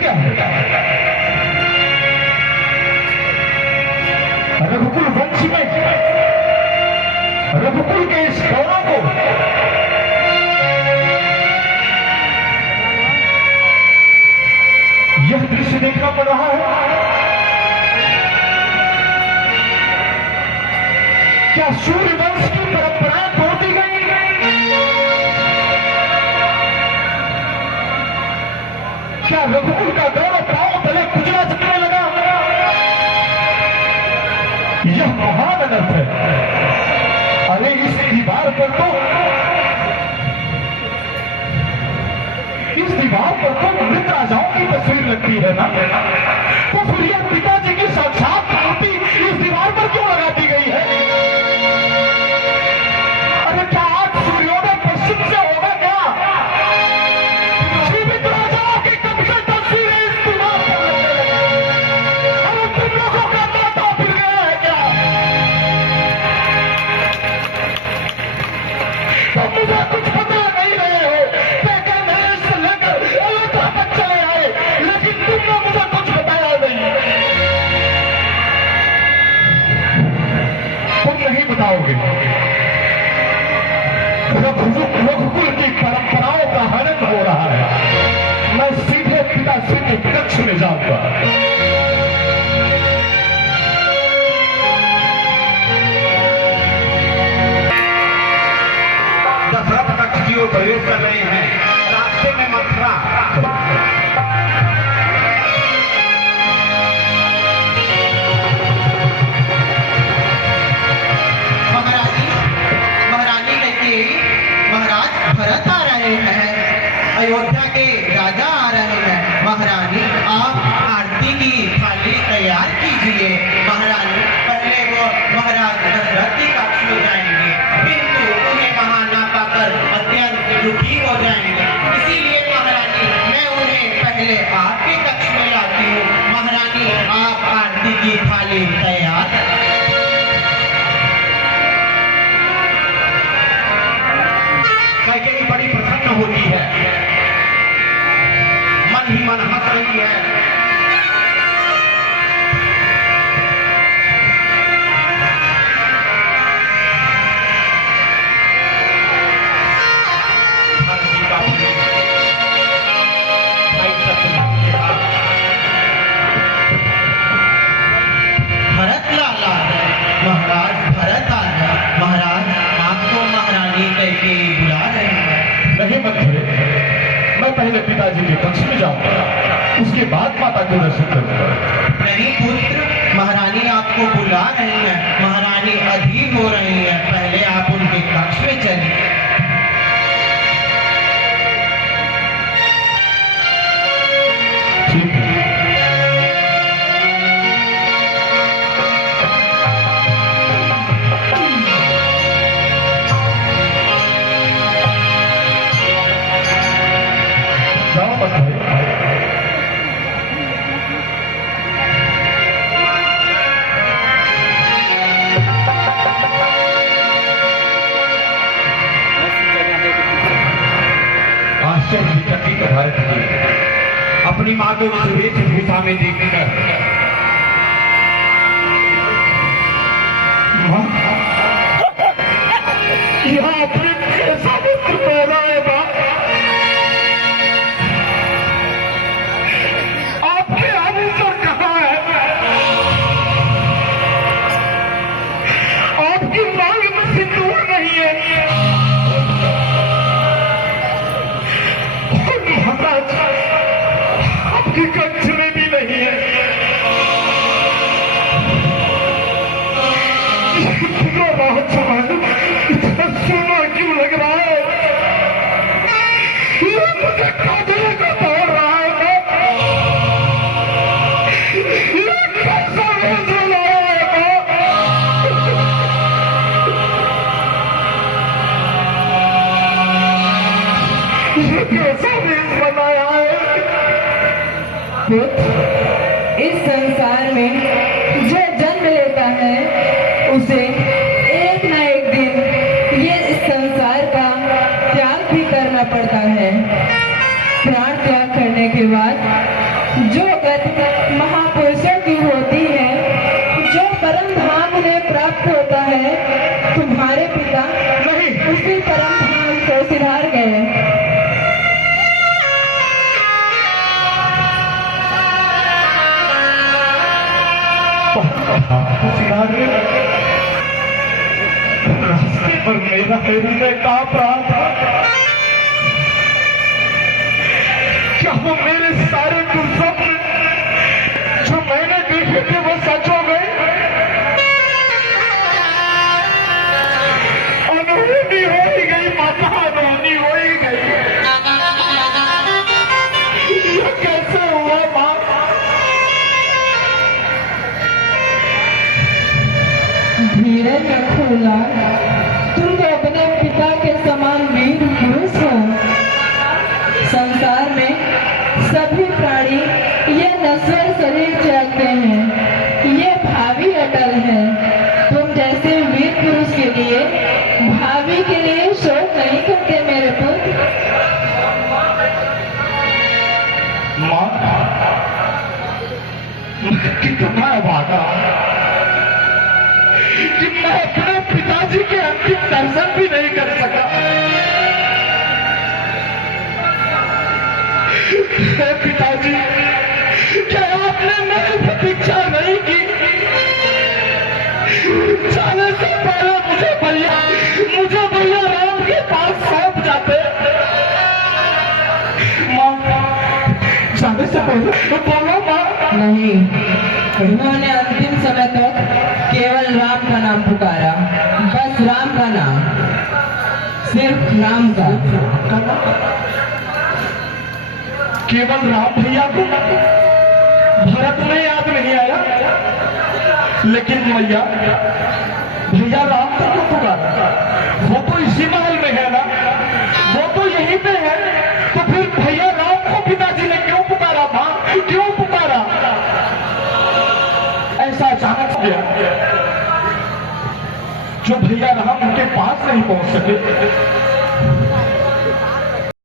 क्या है? रघुकुल वंश में रघुकुल के इस गौरव को यह दृश्य देखना पड़ रहा है। क्या सूर्यवंश की परंपराएं तोड़ दी गई? क्या रघुकुल का गौरव पांव तले कुचला चलने लगा? यह महान अनर्थ है। अरे इस दीवार पर तो मृत राजाओं की तस्वीर लगती है ना, तो फिर यह पिताजी की साक्षात मूर्ति इस दीवार पर क्यों लगा दी गई है? अरे क्या आज सूर्योदय पश्चिम से होगा क्या? जीवित राजाओं की कब्जे तस्वीरें इस दीवार पर लगने लगी। अरे तुम लोगों का माथा फिर गया है क्या? तो मुझे कुछ पता नहीं रहे हो। चले आए, लेकिन तुमने मुझे कुछ बताया नहीं। तुम नहीं बताओगे। रघुकुल की परंपराओं का हनन हो रहा है। मैं सीधे पिताश्री के कक्ष में जाऊंगा। दशरथ कक्ष की ओर प्रवेश कर रहे हैं। रास्ते में मथुरा भरत आ रहे हैं, अयोध्या के राजा आ रहे हैं। महारानी आप आरती की थाली तैयार कीजिए। महारानी पहले वो महाराज दशरथ के कक्ष में जाएंगे, किंतु उन्हें वहां ना पाकर अत्यंत दुखी हो जाएंगे। इसीलिए महारानी मैं उन्हें पहले आपके कक्ष में लाती हूँ। महारानी आप आरती की थाली तैयार। कैकेयी बड़ी प्रसन्न होती है, मन ही मन हंस रही है। भरत लाला, महाराज भरत आ गए। महाराज आपको महारानी कैकेयी बुला रहे हैं। नहीं मंत्री, मैं पहले पिताजी के कक्ष में जाऊंगा, उसके बाद माता को दर्शन करूंगा। नहीं पुत्र, महारानी आपको बुला रही है। महारानी अधीर हो रही है, पहले आप उनके कक्ष में चलिए। ठीक है। भारत की अपनी मां को वेशभूषा में देखकर यहाँ अपने कैसा मित्र पैदा है। आपके आविष्कार कहाँ है? आपकी मांग में सिंदूर नहीं है। आपकी कक्ष में भी नहीं है। इतना राजमहल इतना सोना क्यों लग रहा है? ये मुझे काटने को दौड़ रहा है। ये कैसा वेश बनाया है? ये कैसा वेश बनाया है? इस संसार में जो जन्म लेता है उसे एक ना एक दिन ये इस संसार का त्याग भी करना पड़ता है। प्राण त्याग करने के बाद जो गति महापुरुषों की होती है, जो परम धाम उन्हें प्राप्त होता है, तुम्हारे पिता नहीं, उसी परम धाम को सिधार गए। रास्ते पर मेरा हृदय कांप रहा था। क्या वो मेरे सारे दुर्स्वप्न जो मैंने देखे थे वो सच हो गए? अनहोनी हो ही गई माता, अनहोनी हो ही गई। ये कैसे हुआ माँ? धीरज रखो लाल, तुम तो अपने पिता के समान वीर पुरुष हो। संसार में सभी प्राणी ये नश्वर शरीर त्यागते हैं, ये भावी अटल है। तुम जैसे वीर पुरुष के लिए भावी के लिए शोक नहीं करते मेरे पुत्र। माँ, कितना भागा कि मैं अपने पिताजी के अंतिम दर्शन भी नहीं कर सका। हे पिताजी, क्या आपने मेरी प्रतीक्षा नहीं की? जाने से पहले मुझे भैया राम के पास सौंप जाते। माँ, जाने से पहले बोलो माँ। नहीं, उन्होंने अंतिम समय तक केवल राम का नाम पुकारा, बस राम का नाम, सिर्फ राम का। केवल राम भैया को भरत में याद नहीं आया, लेकिन भैया राम को क्यों पुकारा? वो तो इसी महल में है ना, वो तो यहीं पे है, तो फिर भैया राम को पिताजी ने क्यों पुकारा? माँ, क्यों पुकारा? ऐसा अचानक हो गया जो भैया राम उनके पास नहीं पहुंच सके।